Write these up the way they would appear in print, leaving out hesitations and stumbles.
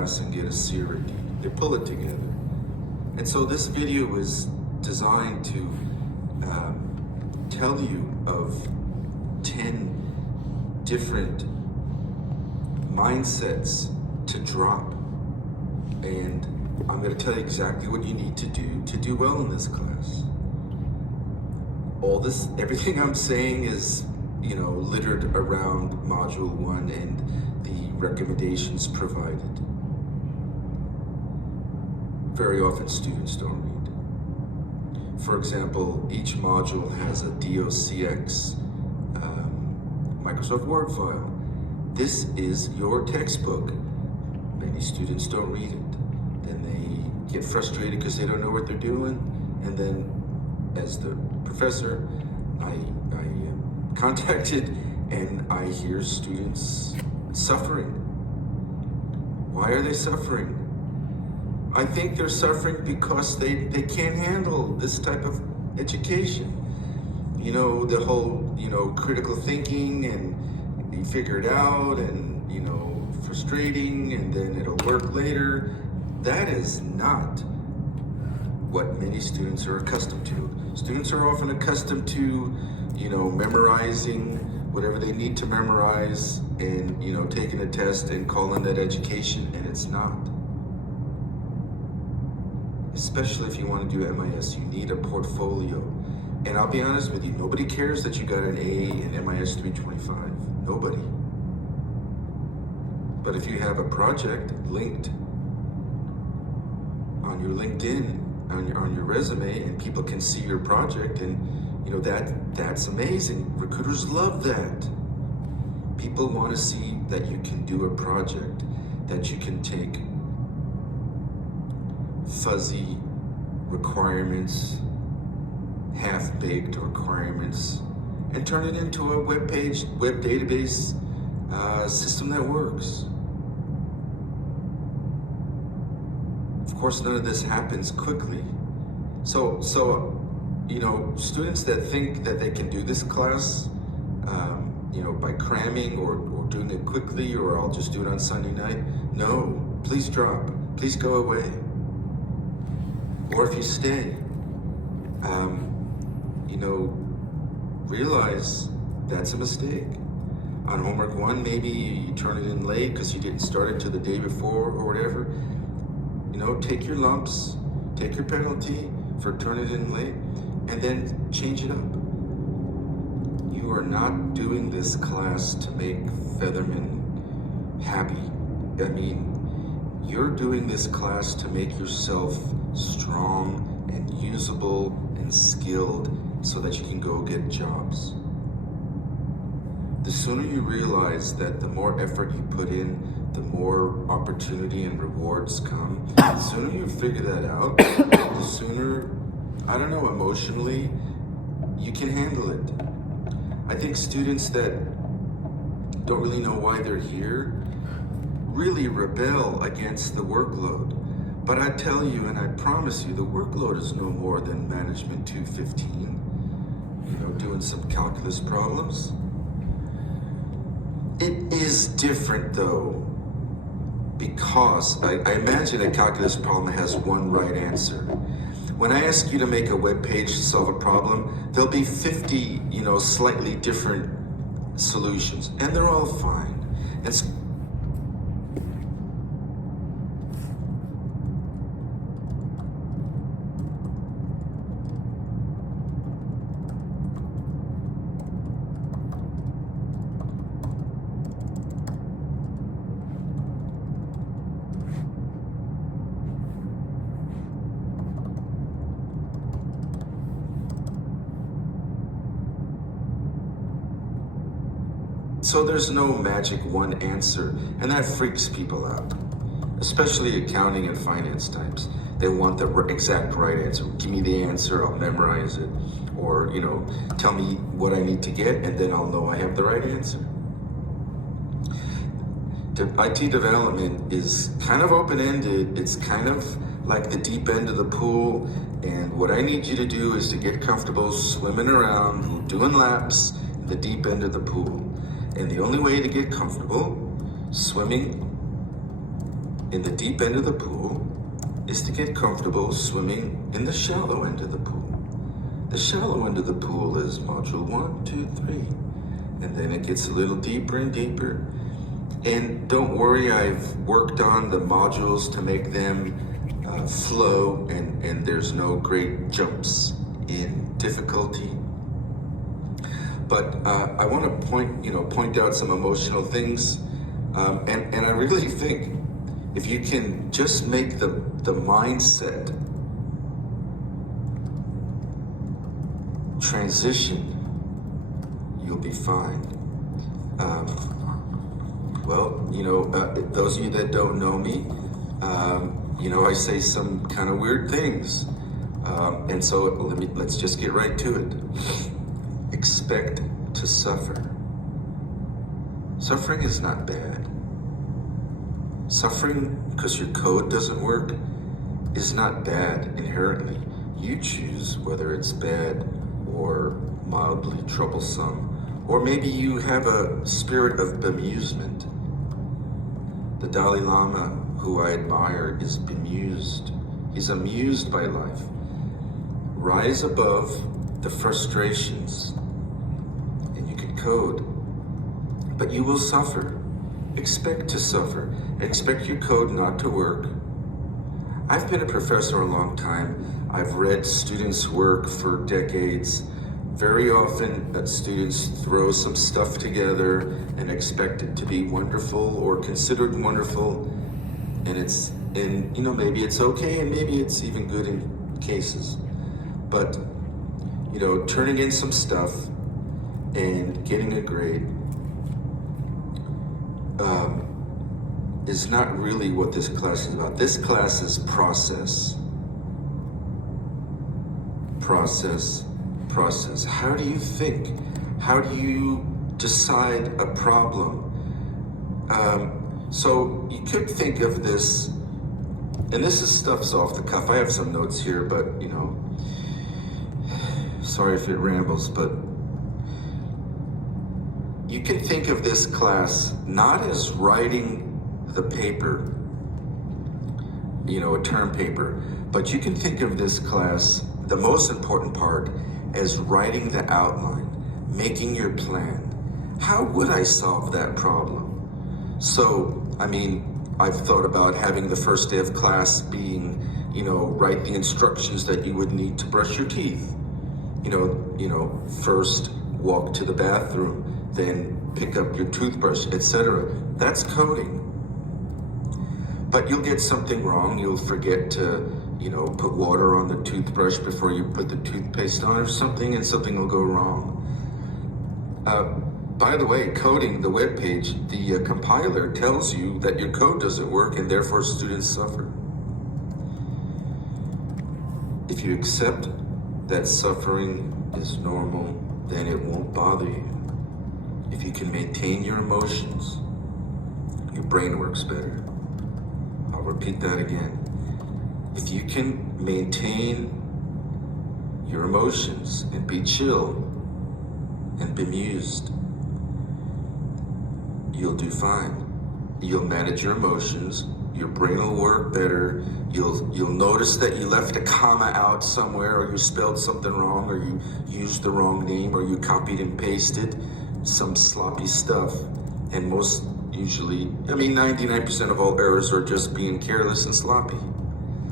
class and get a C or a D. They pull it together. And so this video is designed to tell you of 10 different mindsets to drop. And I'm going to tell you exactly what you need to do well in this class. Everything I'm saying is, littered around Module 1 and the recommendations provided. Very often students don't read. For example, each module has a DOCX Microsoft Word file. This is your textbook. Many students don't read it. Then they get frustrated because they don't know what they're doing. And then, as the professor, I am contacted and I hear students suffering. Why are they suffering? I think they're suffering because they can't handle this type of education. The whole, critical thinking and you figure it out and, frustrating and then it'll work later. That is not what many students are accustomed to. Students are often accustomed to, memorizing whatever they need to memorize and, taking a test and calling that education, and it's not. Especially if you want to do MIS, you need a portfolio. And I'll be honest with you, nobody cares that you got an A in MIS 325. Nobody. But if you have a project linked on your LinkedIn, on your resume, and people can see your project, and that's amazing. Recruiters love that. People want to see that you can do a project, that you can take fuzzy requirements, half-baked requirements, and turn it into a web database system that works. Of course, none of this happens quickly. So students that think that they can do this class, by cramming or doing it quickly, or I'll just do it on Sunday night. No, please drop. Please go away. Or if you stay, realize that's a mistake. On homework 1, maybe you turn it in late because you didn't start it till the day before or whatever. Take your lumps, take your penalty for turning it in late, and then change it up. You are not doing this class to make Featherman happy. You're doing this class to make yourself strong and usable and skilled so that you can go get jobs. The sooner you realize that the more effort you put in, the more opportunity and rewards come. The sooner you figure that out, the sooner, emotionally, you can handle it. I think students that don't really know why they're here really rebel against the workload. But I tell you, and I promise you, the workload is no more than Management 215, doing some calculus problems. It is different though, because I imagine a calculus problem has one right answer. When I ask you to make a web page to solve a problem, there'll be 50, slightly different solutions, and they're all fine. So there's no magic one answer, and that freaks people out, especially accounting and finance types. They want the exact right answer. Give me the answer, I'll memorize it, or tell me what I need to get, and then I'll know I have the right answer. IT development is kind of open-ended. It's kind of like the deep end of the pool, and what I need you to do is to get comfortable swimming around, doing laps in the deep end of the pool. And the only way to get comfortable swimming in the deep end of the pool is to get comfortable swimming in the shallow end of the pool. The shallow end of the pool is module 1, 2, 3. And then it gets a little deeper and deeper. And don't worry, I've worked on the modules to make them flow, and there's no great jumps in difficulty. But I want to point out some emotional things. And I really think if you can just make the mindset transition, you'll be fine. Those of you that don't know me, I say some kind of weird things. And so let's just get right to it. Expect to suffer. Suffering is not bad. Suffering because your code doesn't work is not bad inherently. You choose whether it's bad or mildly troublesome, or maybe you have a spirit of bemusement. The Dalai Lama, who I admire, is bemused. He's amused by life. Rise above the frustrations, and you can code. But you will suffer. Expect to suffer. Expect your code not to work. I've been a professor a long time. I've read students' work for decades. Very often, students throw some stuff together and expect it to be wonderful or considered wonderful, and maybe it's okay, and maybe it's even good in cases. But turning in some stuff and getting a grade is not really what this class is about. This class is process. How do you think? How do you decide a problem? So you could think of this, and this is stuff's off the cuff. I have some notes here, but sorry if it rambles, but you can think of this class not as writing the paper, a term paper, but you can think of this class, the most important part, as writing the outline, making your plan. How would I solve that problem? So, I've thought about having the first day of class being, write the instructions that you would need to brush your teeth. First walk to the bathroom, then pick up your toothbrush, etc. That's coding. But you'll get something wrong. You'll forget to, put water on the toothbrush before you put the toothpaste on or something, and something will go wrong. By the way, coding, the webpage, the compiler tells you that your code doesn't work and therefore students suffer. If you accept that suffering is normal, then it won't bother you. If you can maintain your emotions, your brain works better. I'll repeat that again. If you can maintain your emotions and be chill and bemused, you'll do fine. You'll manage your emotions. Your brain will work better. You'll notice that you left a comma out somewhere, or you spelled something wrong, or you used the wrong name, or you copied and pasted some sloppy stuff. And most usually, 99% of all errors are just being careless and sloppy.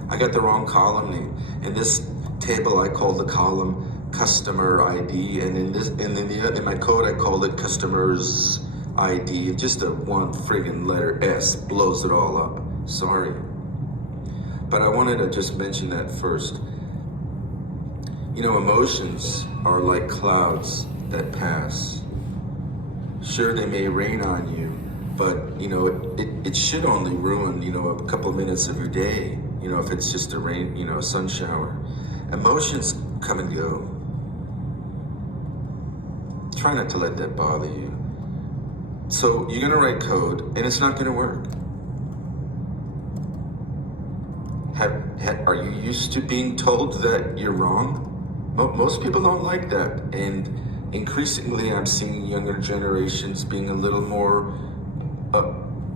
I got the wrong column name. In this table, I call the column customer ID, and in my code, I call it customers ID. Just a one friggin' letter S blows it all up. Sorry. But I wanted to just mention that first. Emotions are like clouds that pass. Sure, they may rain on you, but it should only ruin a couple minutes of your day. If it's just a rain, a sun shower. Emotions come and go. Try not to let that bother you. So you're gonna write code, and it's not gonna work. Are you used to being told that you're wrong? Most people don't like that, and increasingly I'm seeing younger generations being a little more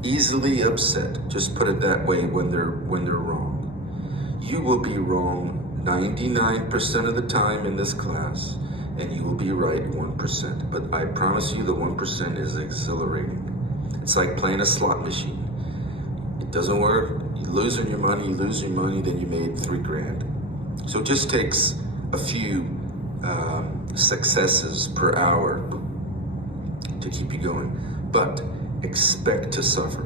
easily upset, just put it that way, when they're wrong. You will be wrong 99% of the time in this class, and you will be right 1%. But I promise you the 1% is exhilarating. It's like playing a slot machine. It doesn't work, you lose your money, then you made $3,000. So it just takes a few successes per hour to keep you going, but expect to suffer.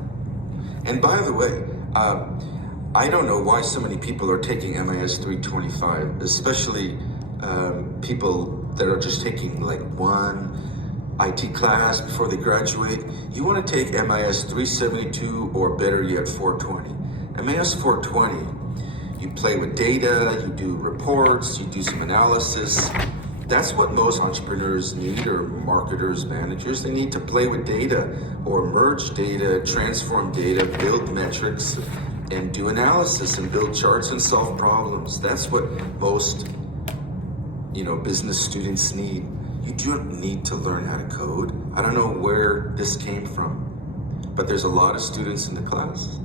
And by the way, I don't know why so many people are taking MIS 325, especially people that are just taking like one IT class before they graduate. You want to take MIS 372 or better yet 420. MIS 420, you play with data, you do reports, you do some analysis. That's what most entrepreneurs need, or marketers, managers. They need to play with data or merge data, transform data, build metrics, and do analysis and build charts and solve problems. That's what most, business students need. You don't need to learn how to code. I don't know where this came from, but there's a lot of students in the class.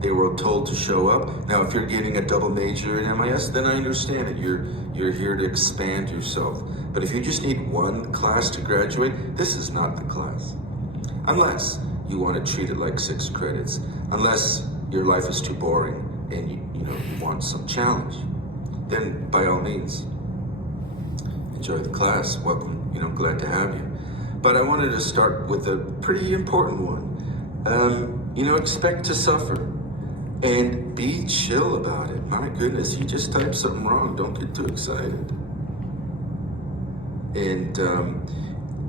They were told to show up. Now, if you're getting a double major in MIS, then I understand it. You're here to expand yourself. But if you just need one class to graduate, this is not the class. Unless you want to treat it like 6 credits. Unless your life is too boring and you want some challenge. Then by all means, enjoy the class. Welcome, glad to have you. But I wanted to start with a pretty important one. Expect to suffer. And be chill about it. My goodness, you just typed something wrong. Don't get too excited. And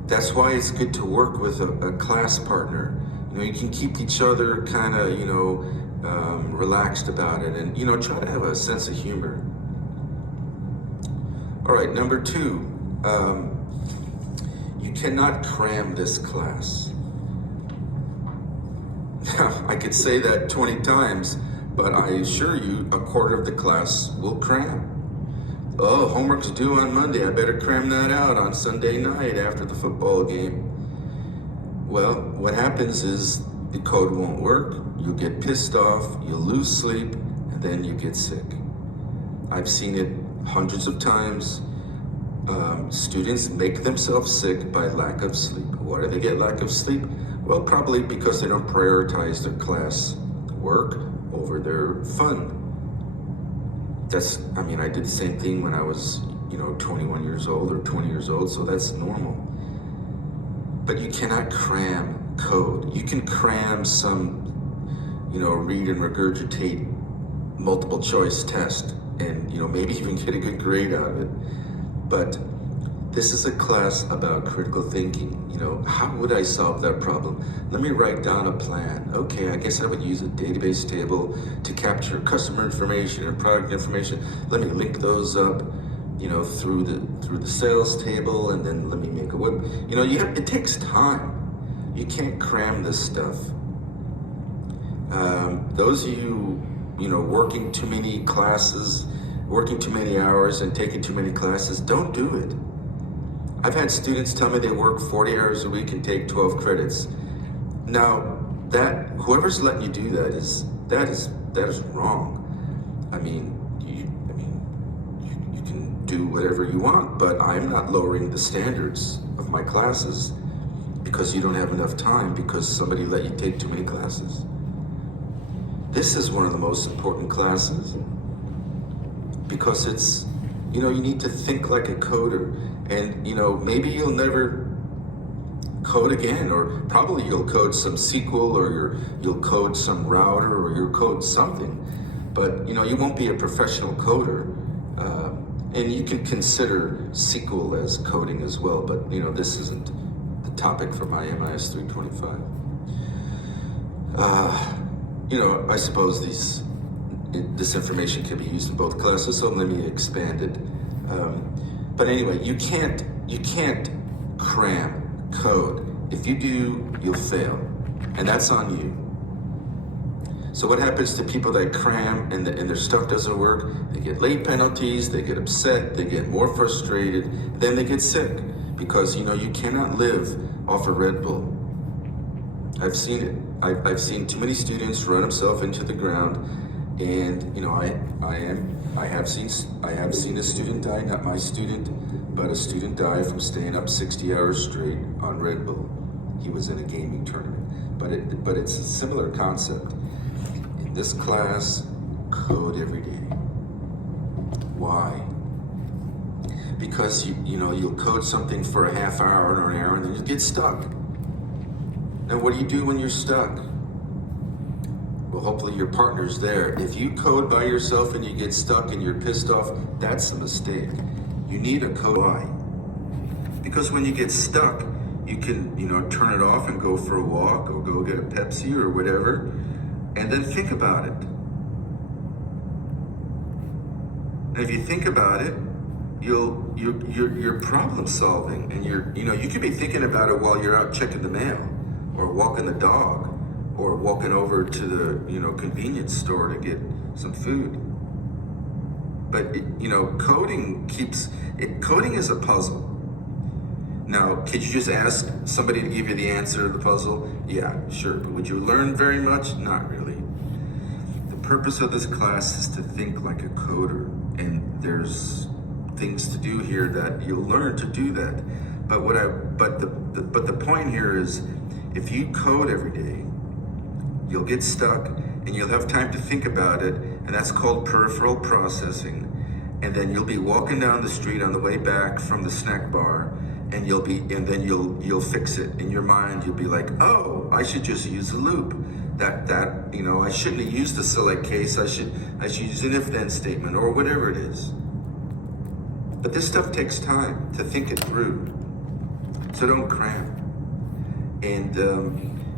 that's why it's good to work with a class partner. You can keep each other kind of, relaxed about it, and, try to have a sense of humor. All right, number 2, you cannot cram this class. I could say that 20 times, but I assure you, a quarter of the class will cram. Oh, homework's due on Monday. I better cram that out on Sunday night after the football game. Well, what happens is the code won't work. You'll get pissed off, you'll lose sleep, and then you get sick. I've seen it hundreds of times. Students make themselves sick by lack of sleep. Why do they get lack of sleep? Well, probably because they don't prioritize their class work over their fun. I did the same thing when I was, 21 years old or 20 years old, so that's normal. But you cannot cram code. You can cram some, read and regurgitate multiple choice test and, maybe even get a good grade out of it. But this is a class about critical thinking. How would I solve that problem? Let me write down a plan. Okay, I guess I would use a database table to capture customer information and product information. Let me link those up, through the sales table, and then let me make a web. It takes time. You can't cram this stuff. Those of you, working too many classes, working too many hours and taking too many classes, don't do it. I've had students tell me they work 40 hours a week and take 12 credits. Now, whoever's letting you do that is wrong. You can do whatever you want, but I'm not lowering the standards of my classes because you don't have enough time because somebody let you take too many classes. This is one of the most important classes because it's, you need to think like a coder. And, maybe you'll never code again, or probably you'll code some SQL, or you'll code some router, or you'll code something. But, you won't be a professional coder. And you can consider SQL as coding as well, but, this isn't the topic for my MIS 325. I suppose this information can be used in both classes, so let me expand it. But anyway, you can't cram code. If you do, you'll fail, and that's on you. So what happens to people that cram and their stuff doesn't work? They get late penalties, they get upset, they get more frustrated, then they get sick because you cannot live off a Red Bull. I've seen it. I've seen too many students run themselves into the ground, and you know, I have seen a student die, not my student, but a student die from staying up 60 hours straight on Red Bull. He was in a gaming tournament, but it's a similar concept. In this class, code every day. Why? Because you'll code something for a half hour or an hour, and then you get stuck. Now, what do you do when you're stuck? Well, hopefully your partner's there. If you code by yourself and you get stuck and you're pissed off, that's a mistake. You need a code. Why? Because when you get stuck, you can, turn it off and go for a walk or go get a Pepsi or whatever, and then think about it. And if you think about it, you're problem solving, and you could be thinking about it while you're out checking the mail, or walking the dog, or walking over to the convenience store to get some food. But coding is a puzzle. Now, could you just ask somebody to give you the answer to the puzzle? Yeah, sure. But would you learn very much? Not really. The purpose of this class is to think like a coder, and there's things to do here that you'll learn to do that. But the point here is, if you code every day, you'll get stuck and you'll have time to think about it, and that's called peripheral processing. And then you'll be walking down the street on the way back from the snack bar, and you'll fix it in your mind. You'll be like, oh, I should just use a loop. I shouldn't have used the select case. I should use an if-then statement or whatever it is. But this stuff takes time to think it through. So don't cram. And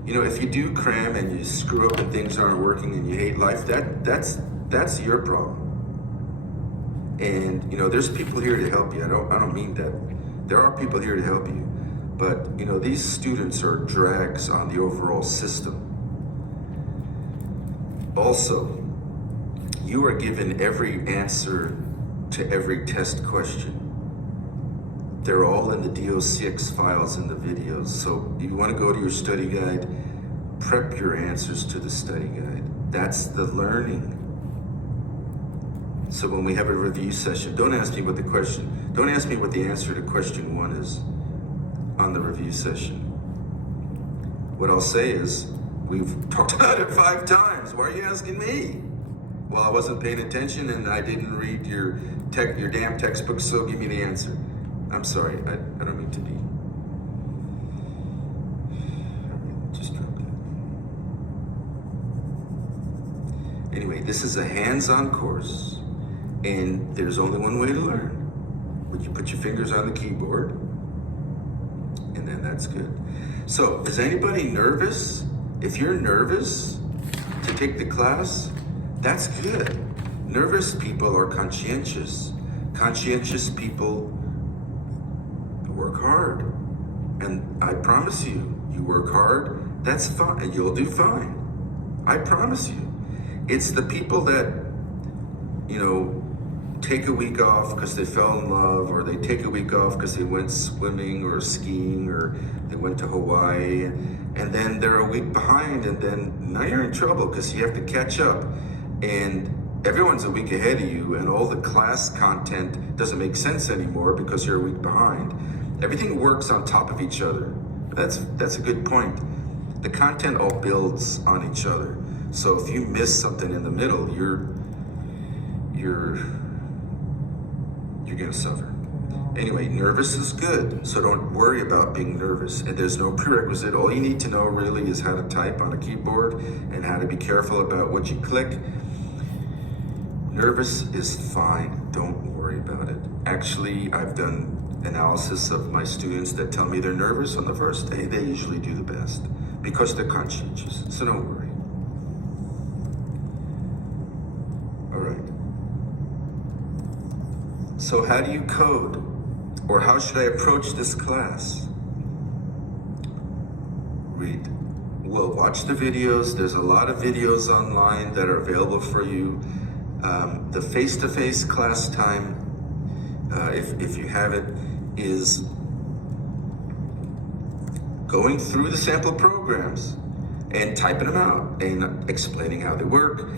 if you do cram and you screw up and things aren't working and you hate life, that's your problem. And there's people here to help you. I don't mean that. There are people here to help you, but these students are drags on the overall system. Also, you are given every answer to every test question. They're all in the DO6 files in the videos. So if you want to go to your study guide, prep your answers to the study guide. That's the learning. So when we have a review session, don't ask me what the answer to question 1 is on the review session. What I'll say is, we've talked about it 5 times. Why are you asking me? Well, I wasn't paying attention and I didn't read your damn textbook, so give me the answer. I'm sorry, I don't mean to be. Just drop that. Anyway, this is a hands-on course, and there's only one way to learn. When you put your fingers on the keyboard, and then that's good. So, is anybody nervous? If you're nervous to take the class, that's good. Nervous people are conscientious. Conscientious people work hard. And I promise you, you work hard, that's fine, and you'll do fine. I promise you. It's the people that, take a week off because they fell in love, or they take a week off because they went swimming or skiing, or they went to Hawaii, and then they're a week behind, and then now you're in trouble because you have to catch up. And everyone's a week ahead of you, and all the class content doesn't make sense anymore because you're a week behind. Everything works on top of each other. That's a good point. The content all builds on each other. So if you miss something in the middle, you're gonna suffer. Anyway, nervous is good, so don't worry about being nervous. And there's no prerequisite. All you need to know really is how to type on a keyboard and how to be careful about what you click. Nervous is fine, don't worry about it. Actually, I've done analysis of my students that tell me they're nervous on the first day. They usually do the best because they're conscientious, so don't worry. All right. So how do you code? Or how should I approach this class? Well, watch the videos. There's a lot of videos online that are available for you. The face-to-face class time, if you have it, is going through the sample programs, and typing them out and explaining how they work.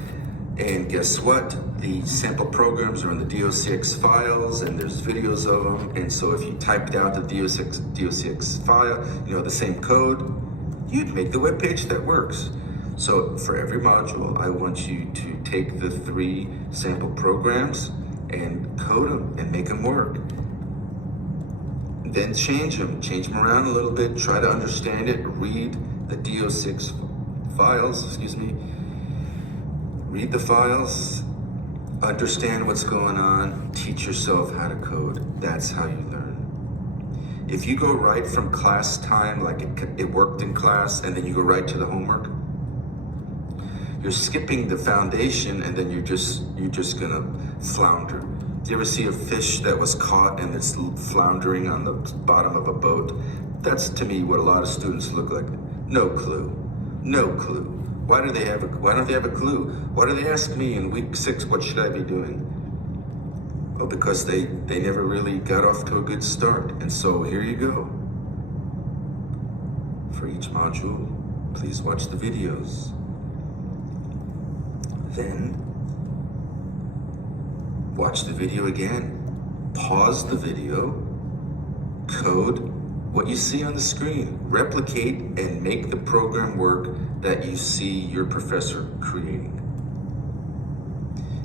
And guess what? The sample programs are in the DOCX files, and there's videos of them. And so if you typed out the DOCX file, the same code, you'd make the web page that works. So for every module, I want you to take the 3 sample programs and code them and make them work. Then change them around a little bit, try to understand it, read the DOCX files, read the files, understand what's going on, teach yourself how to code. That's how you learn. If you go right from class time, like it worked in class, and then you go right to the homework, you're skipping the foundation, and then you're just gonna flounder. Do you ever see a fish that was caught and it's floundering on the bottom of a boat? That's, to me, what a lot of students look like. No clue. Why don't they have a clue? Why do they ask me in week 6, what should I be doing? Well, because they never really got off to a good start. And so here you go. For each module, please watch the videos. Then, watch the video again. Pause the video. Code what you see on the screen. Replicate and make the program work that you see your professor creating.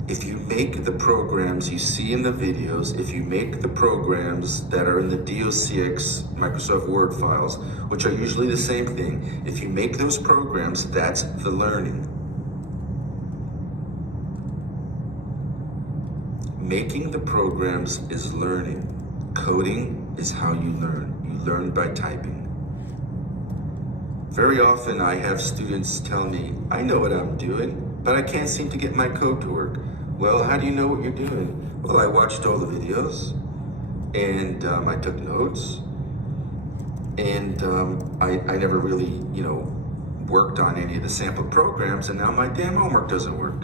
If you make the programs you see in the videos, if you make the programs that are in the DOCX Microsoft Word files, which are usually the same thing, if you make those programs, that's the learning. Making the programs is learning. Coding is how you learn. You learn by typing. Very often I have students tell me, I know what I'm doing, but I can't seem to get my code to work. Well, how do you know what you're doing? Well, I watched all the videos, and I took notes, and I never really, worked on any of the sample programs, and now my damn homework doesn't work.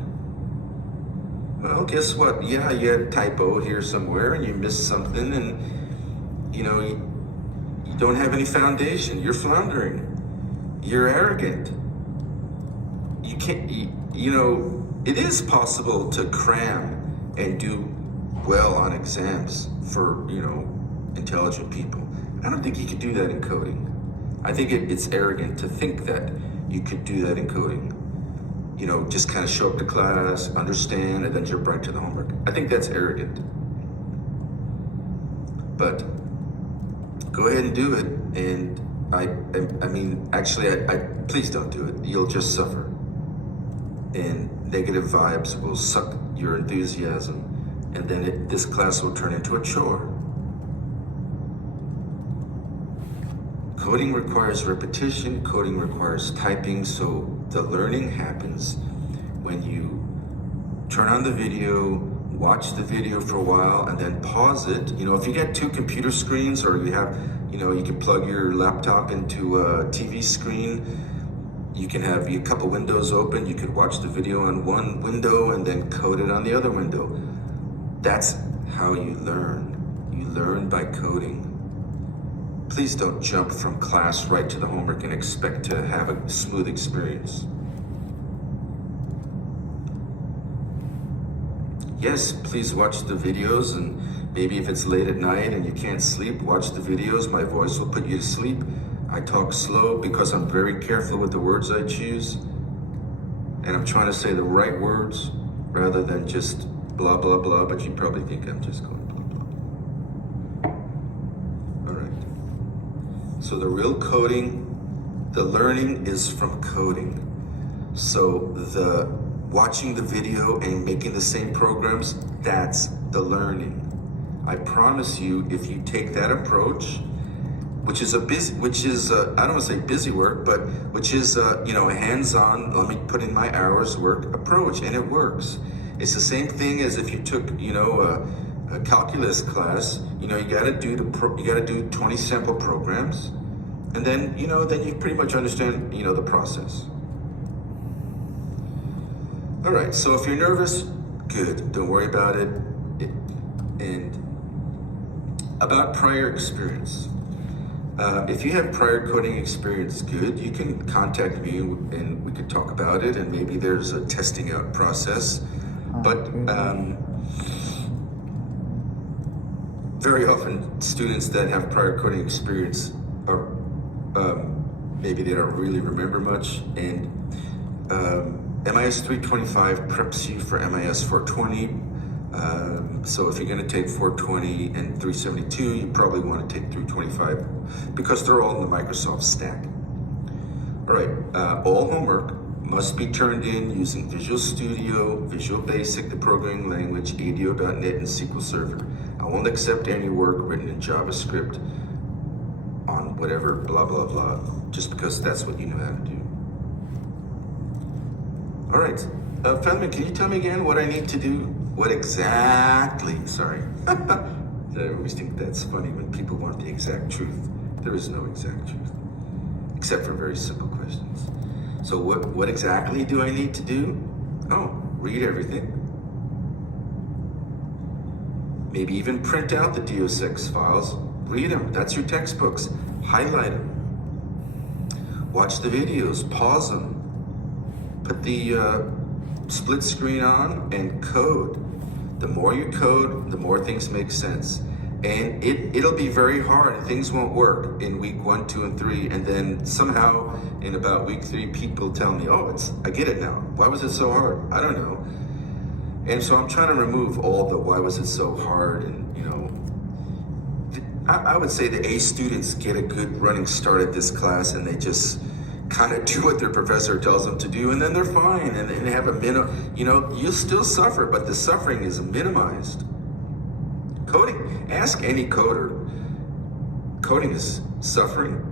Well, guess what? Yeah, you had a typo here somewhere, and you missed something, and you don't have any foundation. You're floundering. You're arrogant. You can't, it is possible to cram and do well on exams for, intelligent people. I don't think you could do that in coding. I think it's arrogant to think that you could do that in coding. Just kind of show up to class, understand, and then jump right to the homework. I think that's arrogant. But go ahead and do it. And please don't do it. You'll just suffer. And negative vibes will suck your enthusiasm. And then this class will turn into a chore. Coding requires repetition. Coding requires typing. So the learning happens when you turn on the video, watch the video for a while, and then pause it. If you get 2 computer screens, or you have, you can plug your laptop into a TV screen, you can have a couple windows open, you could watch the video on one window and then code it on the other window. That's how you learn. You learn by coding. Please don't jump from class right to the homework and expect to have a smooth experience. Yes, please watch the videos, and maybe if it's late at night and you can't sleep, watch the videos. My voice will put you to sleep. I talk slow because I'm very careful with the words I choose, and I'm trying to say the right words rather than just blah, blah, blah, but you probably think I'm just going blah, blah. All right. So the real coding, the learning is from coding. So the watching the video and making the same programs, that's the learning. I promise you, if you take that approach, which is I don't want to say busy work, but which is a hands-on, let me put in my hours work approach, and it works. It's the same thing as if you took, a calculus class. You gotta do 20 sample programs, and then you pretty much understand, the process. All right, so if you're nervous, good, don't worry about it. And about prior experience. If you have prior coding experience, good. You can contact me and we could talk about it, and maybe there's a testing out process. But very often students that have prior coding experience are maybe they don't really remember much, and MIS 325 preps you for MIS 420. So if you're going to take 420 and 372, you probably want to take 325 because they're all in the Microsoft stack. All right, all homework must be turned in using Visual Studio, Visual Basic, the programming language, ADO.NET, and SQL Server. I won't accept any work written in JavaScript on whatever, blah, blah, blah, just because that's what you know how to do. All right, Feldman, can you tell me again what I need to do? What exactly, sorry. I always think that's funny when people want the exact truth. There is no exact truth, except for very simple questions. So what exactly do I need to do? Oh, read everything. Maybe even print out the Deus Ex files. Read them, that's your textbooks. Highlight them. Watch the videos, pause them. Put the split screen on and code. The more you code, the more things make sense. And it'll be very hard. Things won't work in week 1, 2, and 3. And then somehow in about week 3, people tell me, oh, I get it now. Why was it so hard? I don't know. And so I'm trying to remove all the why was it so hard. And, you know, I would say the A students get a good running start at this class and they just kind of do what their professor tells them to do, and then they're fine, and they have a you know, you still suffer, but the suffering is minimized. Coding, ask any coder. Coding is suffering.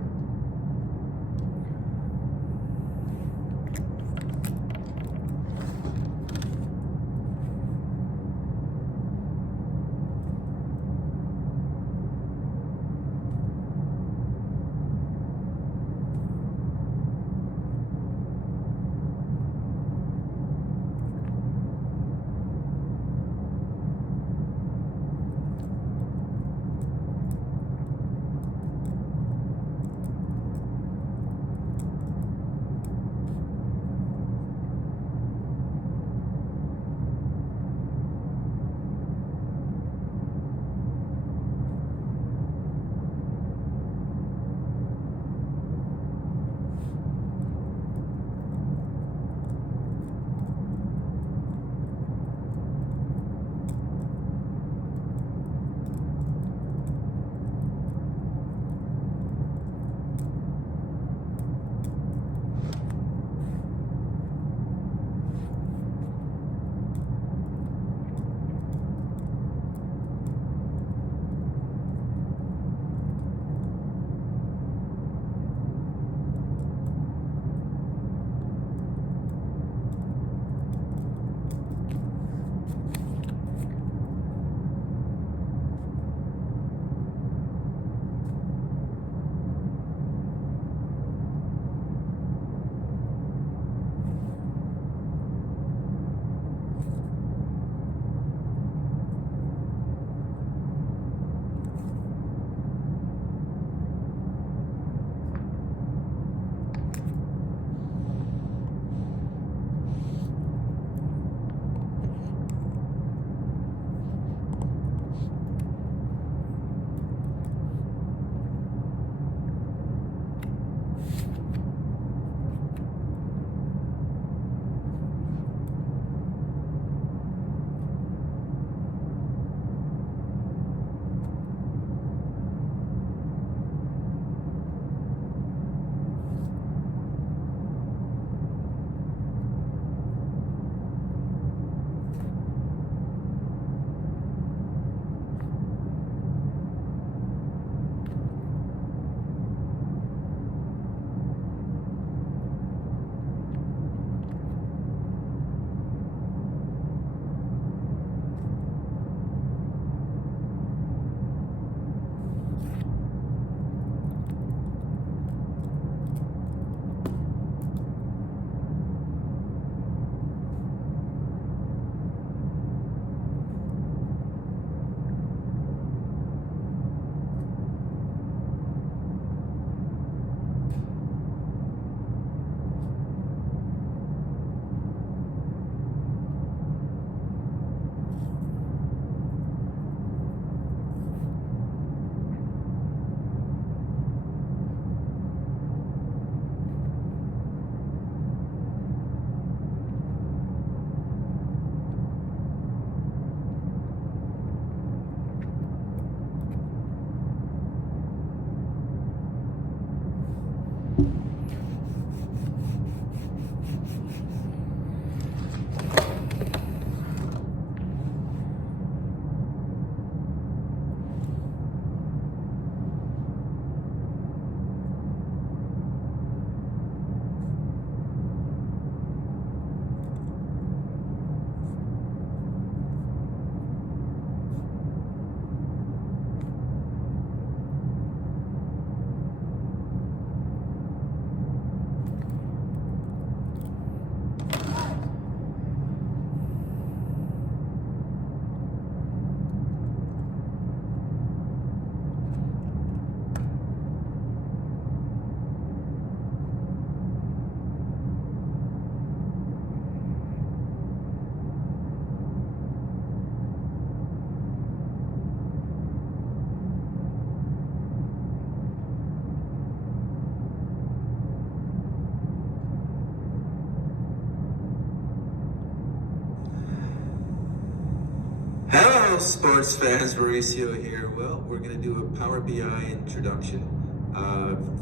Hello, sports fans. Mauricio here. Well, we're going to do a Power BI introduction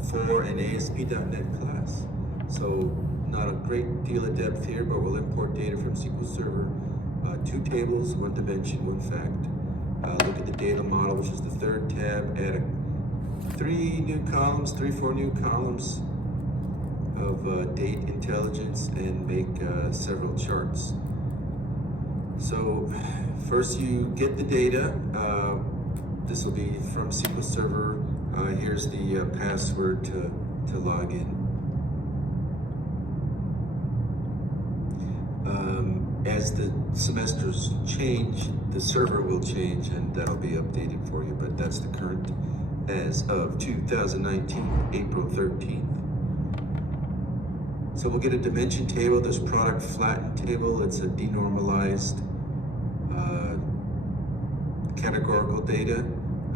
for an ASP.NET class. So, not a great deal of depth here, but we'll import data from SQL Server. 2 tables, 1 dimension, 1 fact. Look at the data model, which is the 3rd tab. Add 4 new columns of date intelligence, and make several charts. So first you get the data. This will be from SQL Server. Here's the password to log in. As the semesters change, the server will change, and that'll be updated for you, but that's the current as of 2019, April 13th. So we'll get a dimension table. This product flattened table. It's a denormalized categorical data,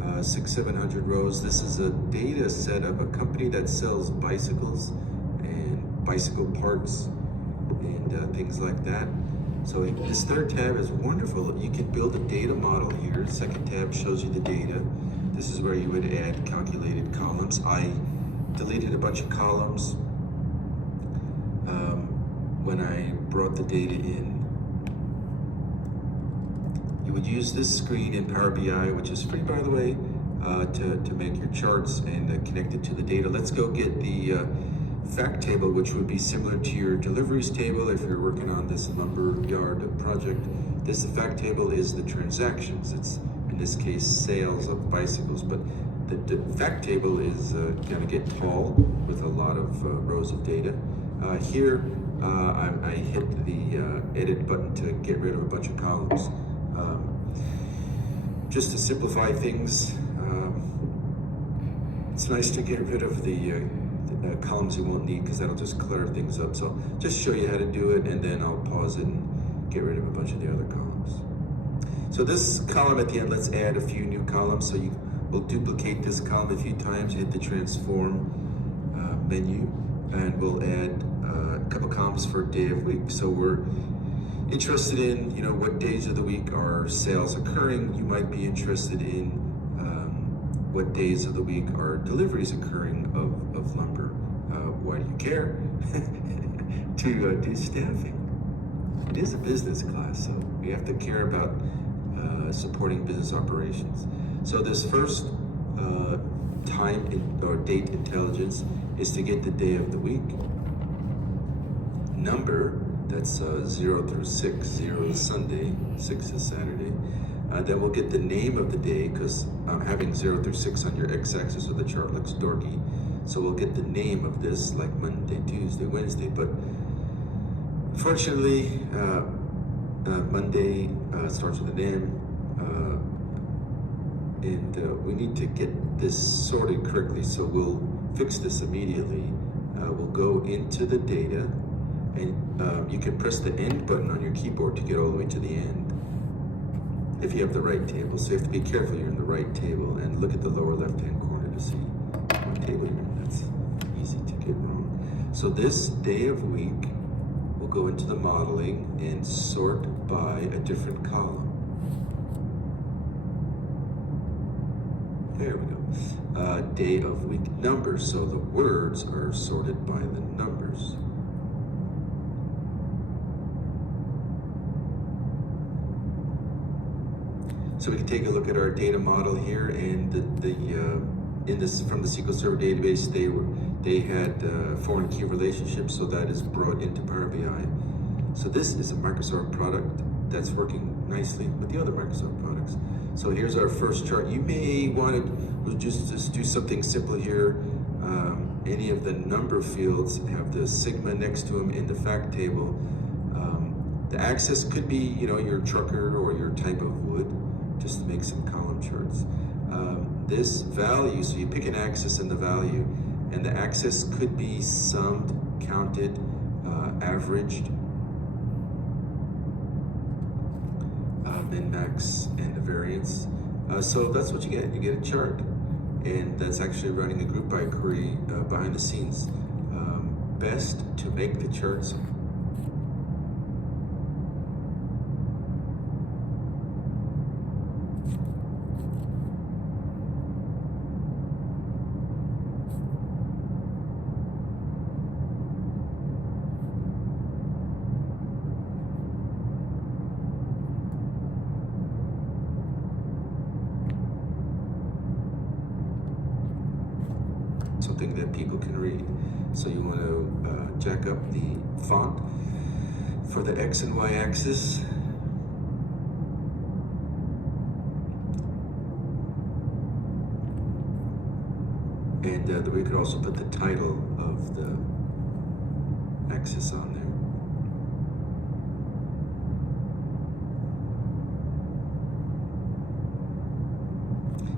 600-700 rows. This is a data set of a company that sells bicycles and bicycle parts and things like that. So this 3rd tab is wonderful. You can build a data model here. 2nd tab shows you the data. This is where you would add calculated columns. I deleted a bunch of columns when I brought the data in. You would use this screen in Power BI, which is free, by the way, to make your charts and connect it to the data. Let's go get the fact table, which would be similar to your deliveries table if you're working on this lumberyard project. This fact table is the transactions. It's, in this case, sales of bicycles, but the fact table is going to get tall with a lot of rows of data. Here, I hit the edit button to get rid of a bunch of columns. Just to simplify things, it's nice to get rid of the columns you won't need, because that'll just clutter things up. So just show you how to do it, and then I'll pause it and get rid of a bunch of the other columns. So this column at the end, let's add a few new columns. So we'll duplicate this column a few times, hit the transform menu, and we'll add a couple columns for day of week. So we're interested in, what days of the week are sales occurring. You might be interested in what days of the week are deliveries occurring of lumber. Why do you care? To do staffing. It is a business class, so we have to care about supporting business operations. So this first or date intelligence is to get the day of the week. Number, that's 0 through 6. 0 is Sunday, 6 is Saturday. Then we'll get the name of the day, because I'm having 0 through 6 on your x-axis, so the chart looks dorky. So we'll get the name of this, like Monday, Tuesday, Wednesday. But fortunately, Monday starts with an M, and we need to get this sorted correctly, so we'll fix this immediately. We'll go into the data, and you can press the end button on your keyboard to get all the way to the end if you have the right table. So you have to be careful you're in the right table, and look at the lower left-hand corner to see what table you're in. That's easy to get wrong. So this day of week, we'll go into the modeling and sort by a different column. There we go. day of week numbers. So the words are sorted by the numbers. So we can take a look at our data model here, and in this from the SQL Server database, they had foreign key relationships, so that is brought into Power BI. So this is a Microsoft product that's working nicely with the other Microsoft products. So here's our first chart. You may want to just do something simple here. Any of the number fields have the sigma next to them in the fact table. The axis could be, your trucker or your type of wood, just to make some column charts. This value, so you pick an axis and the value, and the axis could be summed, counted, averaged, min, max, and the variance. So that's what you get. You get a chart, and that's actually running a group by query behind the scenes. Best to make the charts something that people can read. So you want to jack up the font for the X and Y axis. And we could also put the title of the axis on there.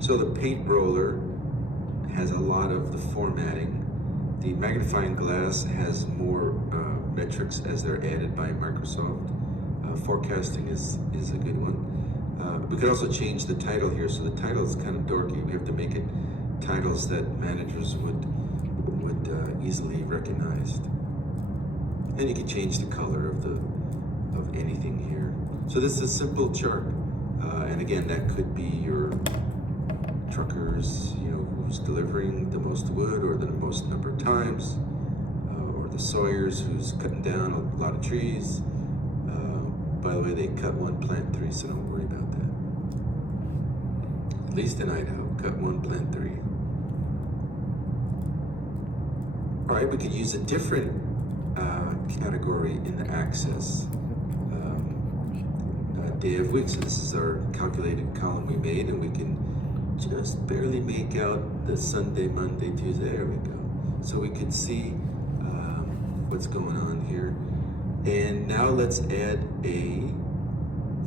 So the paint roller has a lot of the formatting. The magnifying glass has more metrics as they're added by Microsoft. Forecasting is a good one. We could also change the title here. So the title is kind of dorky. We have to make it titles that managers would easily recognize. And you can change the color of anything here. So this is a simple chart. And again, that could be your truckers, who's delivering the most wood or the most number of times, or the sawyers who's cutting down a lot of trees. By the way, they cut one, plant three, so don't worry about that. At least in Idaho, cut one, plant three. All right, we could use a different category in the axis. Day of week, so this is our calculated column we made, and we can just barely make out the Sunday, Monday, Tuesday. There we go. So we can see what's going on here. And now let's add a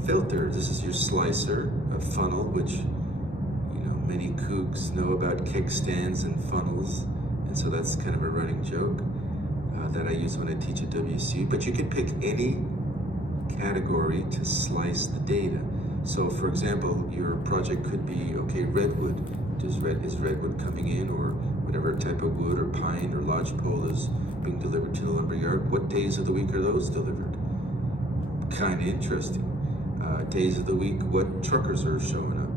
filter. This is your slicer, a funnel, which many kooks know about kickstands and funnels. And so that's kind of a running joke that I use when I teach at WSU. But you can pick any category to slice the data. So for example, your project could be, okay, redwood. Is redwood coming in, or whatever type of wood or pine or lodgepole is being delivered to the lumberyard? What days of the week are those delivered? Kind of interesting. Days of the week, what truckers are showing up?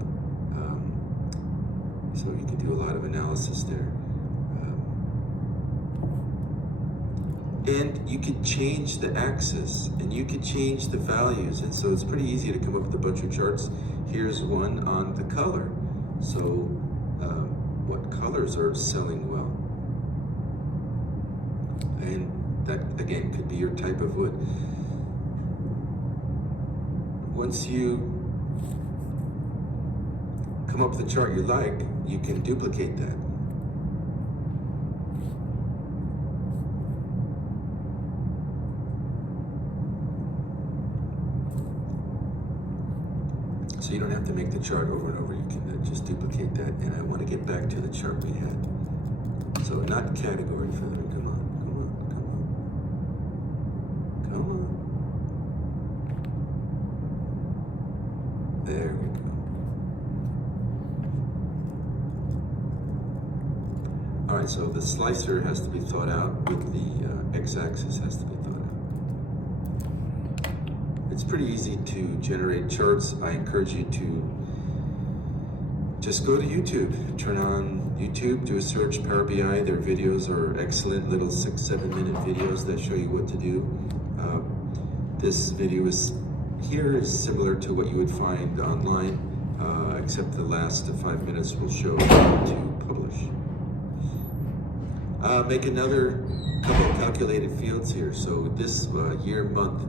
So you can do a lot of analysis there. And you could change the axis, and you could change the values. And so it's pretty easy to come up with a bunch of charts. Here's one on the color. So what colors are selling well? And that, again, could be your type of wood. Once you come up with the chart you like, you can duplicate that. So you don't have to make the chart over and over. You can just duplicate that. And I want to get back to the chart we had. So not category filter. Come on. There we go. All right, so the slicer has to be thought out with the x-axis has to be thought out. It's pretty easy to generate charts. I encourage you to just go to YouTube, turn on YouTube, do a search, Power BI. Their videos are excellent, little 6-7 minute videos that show you what to do. This video is similar to what you would find online, except the last 5 minutes will show how to publish. Make another couple of calculated fields here. So this year month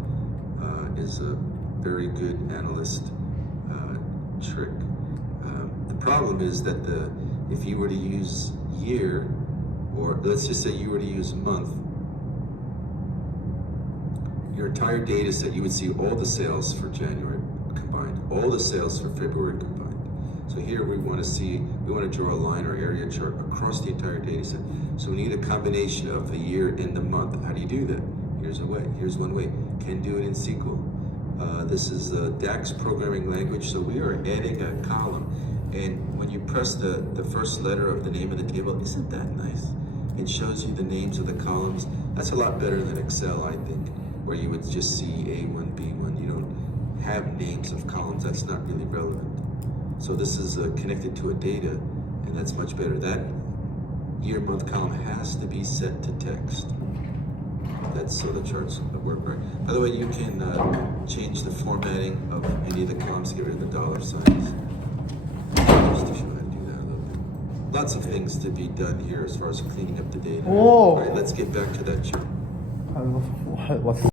is a very good analyst trick. The problem is that if you were to use year, or let's just say you were to use month, your entire data set, you would see all the sales for January combined, all the sales for February combined. So here we want to draw a line or area chart across the entire data set. So we need a combination of the year and the month. How do you do that? Here's a way. Here's one way. Can do it in SQL. This is the DAX programming language. So we are adding a column. And when you press the first letter of the name of the table, isn't that nice? It shows you the names of the columns. That's a lot better than Excel, I think, where you would just see A1, B1. You don't have names of columns. That's not really relevant. So this is connected to a data, and that's much better. That year-month column has to be set to text. That's so the charts work right. By the way, you can change the formatting of any of the columns, get rid of the dollar signs. Just to show how to do that a little bit. Lots of things to be done here as far as cleaning up the data. Oh. All right, let's get back to that chart. What